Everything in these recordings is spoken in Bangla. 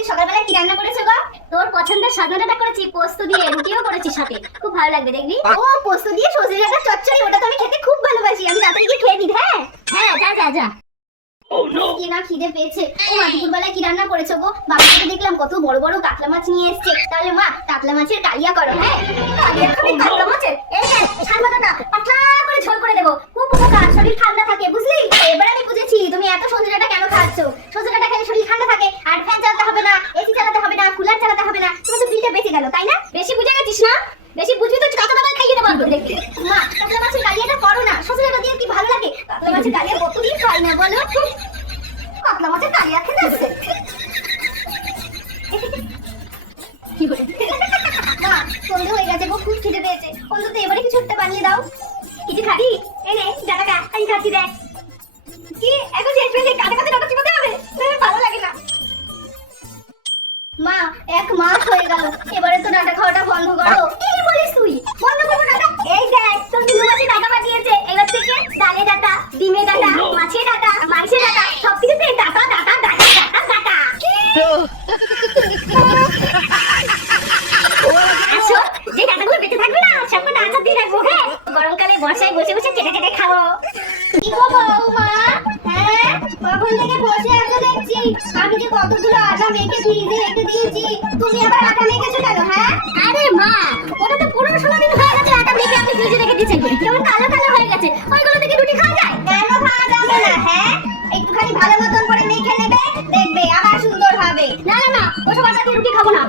আজকে সকালবেলা কি রান্না করেছো গো? তোর পছন্দের সাজানোটা করেছি, পোস্ত দিয়ে রুটিও করেছি সাথে, খুব ভালো লাগবে দেখবি। ও পোস্ত দিয়ে সজনে ডাঁটা চচ্চড়ি, ওটা তো আমি খেতে খুব ভালোবাসি। আমি রাতে গিয়ে খেয়ে নিই। হ্যাঁ হ্যাঁ, যা যা যা। কি না খিদে পেয়েছে। ও মা, দুপুরবেলা কি রান্না করেছো গো? বাবাকে দেখলাম কত বড় বড় কাতলা মাছ নিয়ে এসেছে। তাহলে মা কাতলা মাছের কালিয়া করো। হ্যাঁ, কালিয়া খাবে কাতলা মাছের? এই দেখ সারবাটা পাতলা করে ঝোল করে দেবো, খুব উপকার, শরীর ঠান্ডা থাকে, বুঝলি? এবার আমি বুঝেছি তুমি এত সজনে ডাঁটা কেন খাচ্ছো। সজনে ডাঁটা খেলে শরীর ঠান্ডা থাকে, আর ফ্যান চালাতে হবে না, এসি চালাতে হবে না, কুলার চালাতে হবে না। তোমার তো বিলটা বেঁচে গেল, তাই না? বেশি বুঝে গেছিস না? বেশি বুঝবি তো কাঁচা দাবায় খাইয়ে দেবো দেখবি। মা কাতলা মাছের কালিয়াটা করো না, সজনে ডাঁটা দিয়ে কি ভালো লাগে? কাতলা মাছের কালিয়া কতদিন খাই না বলো। কাতলা মাছের কালিয়া খেতে আসছে। মা সন্ধে হয়ে গেছে গো, খুব খিদে পেয়েছে, অন্তত এবারে কিছু একটা বানিয়ে দাও। কিছু খাবি? এই নে ডাটা খা, আমি খাচ্ছি দেখ। কি এখন শেষ পেয়ে কাঁদে কাঁদে ডাটা চিবাতে হবে? ভালো লাগে না। মা 1 মাস হয়ে গেল, এবারে তো ডাটা খাওয়াটা বন্ধ করো। কি বলিস তুই? বন্ধ করবো ডাটা? এই দেখ তোর দিনু মাসি ডাটা পাঠিয়েছে, এবার থেকে ডালে ডাটা, ডিমে ডাটা, মাছে ডাটা, মাংসে ডাটা, সবকিছুতে data data data data data. আসো, যে ডাটাগুলো বেঁচে থাকবে না সবকটা আচার দিয়ে রাখবো। হ্যাঁ, গরমকালে বর্ষায় বসে বসে চেটে চেটে খাবো। কি গো বৌমা? হ্যাঁ, কখন থেকে বসে আছো দেখছি। আমি যে কতগুলো আটা মেখে ফ্রিজে রেখে দিয়েছি, তুমি আবার আটা মেখেছো কেন? হ্যাঁ, আরে মা ওটা তো 15-16 দিন হয়ে গেছে আটা মেখে আপনি ফ্রিজে রেখে দিয়েছেন, কেমন কালো কালো হয়ে গেছে। ওইগুলো থেকে রুটি খাওয়া যায়? কেন খাওয়া যাবে না? হ্যাঁ, একটুখানি ভালো মতন করে মেখে নেবে, দেখবে আবার সুন্দর হবে। না না না, ওসব আটা দিয়ে রুটি খাবো না।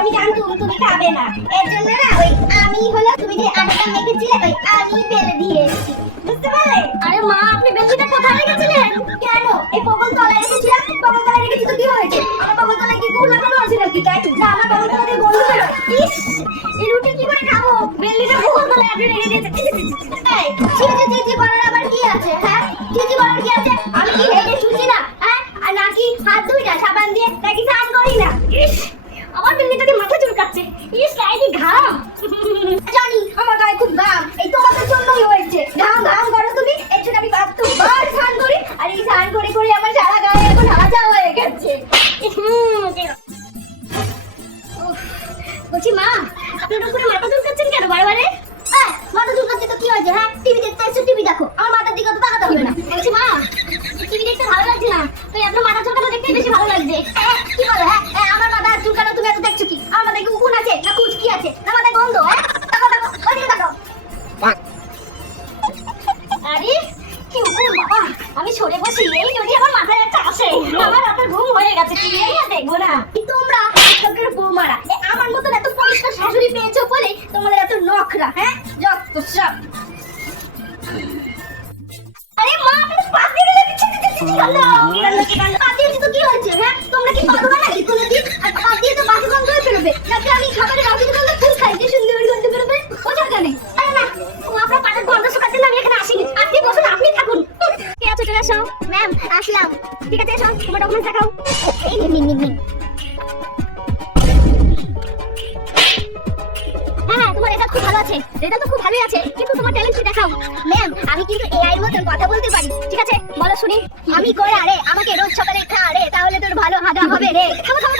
আমি জানতুম তুমি খাবে না, এর জন্য না ওই আমি হলো তুমি যে আটাটা মেখেছিলে ওই আমি বেলে দিয়ে এসেছি, বুঝতে পারলে? আরে মা আপনি বেলচিটা কোথায় রেখেছিলেন? কেন এই পবন তলায় রেখেছিলাম। পবন তলায় রেখেছি তো কি হয়েছে? আমার পবন তলায় কি গুণ লাগানো আছে নাকি? তাই না, আমার পবন তলায় দিয়ে গন্ধ বেরোয়। ইস, এই রুটি কি করে খাবো? বেলচিটা পবন তলায় আপনি রেখে দিয়েছেন। এই চিচি করার আবার কি আছে? হ্যাঁ, চিচি করার কি আছে? আমি কি হেঁটে শুছি না? হ্যাঁ, আর নাকি হাত ধুই না সাবান দিয়ে, নাকি স্নান করি না? ইস, আমার বিল্লিটাকে মাথা চুলকাচ্ছে। ইস গায়ে ঘাম। জানি আমার গায়ে খুব ঘাম, এই তোমাদের জন্যই হয়েছে। ঘাম ঘাম করো তুমি, এর জন্য আমি বারবার স্নান করি, আর এই স্নান করে করে আমার সারা গায়ে এখন হাজা হয়ে গেছে। বলছি মা, আপনি ওরকম করে মাথা চুলকাচ্ছেন কেন বারবারে? মাথা চুলকাচ্ছে তো কি হয়েছে? হ্যাঁ, টিভি দেখতে এসো, টিভি দেখো, আমার মাথার দিকে তো তাকাতে হবে না। বলছি মা টিভি দেখতে ভালো লাগছে না, তো আপনার মাথা চুলকানো দেখতেই বেশি ভালো লাগছে। কি বলো? হ্যাঁ, আমার মাথা চুলকানো তুমি এত দেখছো কি? আমার মাথায় কি উকুন আছে না কুচকি আছে না মাথায় গন্ধ? হ্যাঁ, দেখো দেখো ওইদিকে দেখো। আরে কি উকুন বাবা, আমি সরে বসি, এই যদি আমার মাথায় একটা আসে, আমার রাতের ঘুম হয়ে গেছে, টিভি আর দেখবো না। তোমরা আজকালকার বৌমারা আমার মতন এত পরিষ্কার শাশুড়ি পেয়েছো বলে তোমাদের এত নখরা। হ্যাঁ, যত সব। আরে মা আপনি তো পাত দিয়ে দিলেন। পাত দিয়েছি তো কি হয়েছে? হ্যাঁ, তোমরা কি পারো না নাকি কোনোদিন? আর পাত দিয়ে তো বাকি গন্ধ হয়ে বেরোবে, নাকি আমি খাবারে রাখি গন্ধ ফুল খাই যে সুন্দর গন্ধ বেরোবে? বোঝা কেন? আরে না, ও আপনার পাটের গন্ধ শুকাতে আমি এখানে আসিনি। আপনি বসুন, আপনি থাকুন। কে আছো? চলে আসো। ম্যাম আসলাম। ঠিক আছে এসো, তোমার ডকুমেন্টস দেখাও। এই নিন নিন নিন। হ্যাঁ, তোমার রেজাল্ট খুব ভালো আছে। রেজাল্ট তো খুব ভালোই আছে, কিন্তু তোমার ট্যালেন্ট কি দেখাও। ম্যাম আমি কিন্তু এআই এর মতন কথা বলতে পারি। ঠিক আছে বলো শুনি। আমি কই আরে আমাকে রোজ সকালে খা রে, তাহলে তোর ভালো হাগা হবে রে। থামো থামো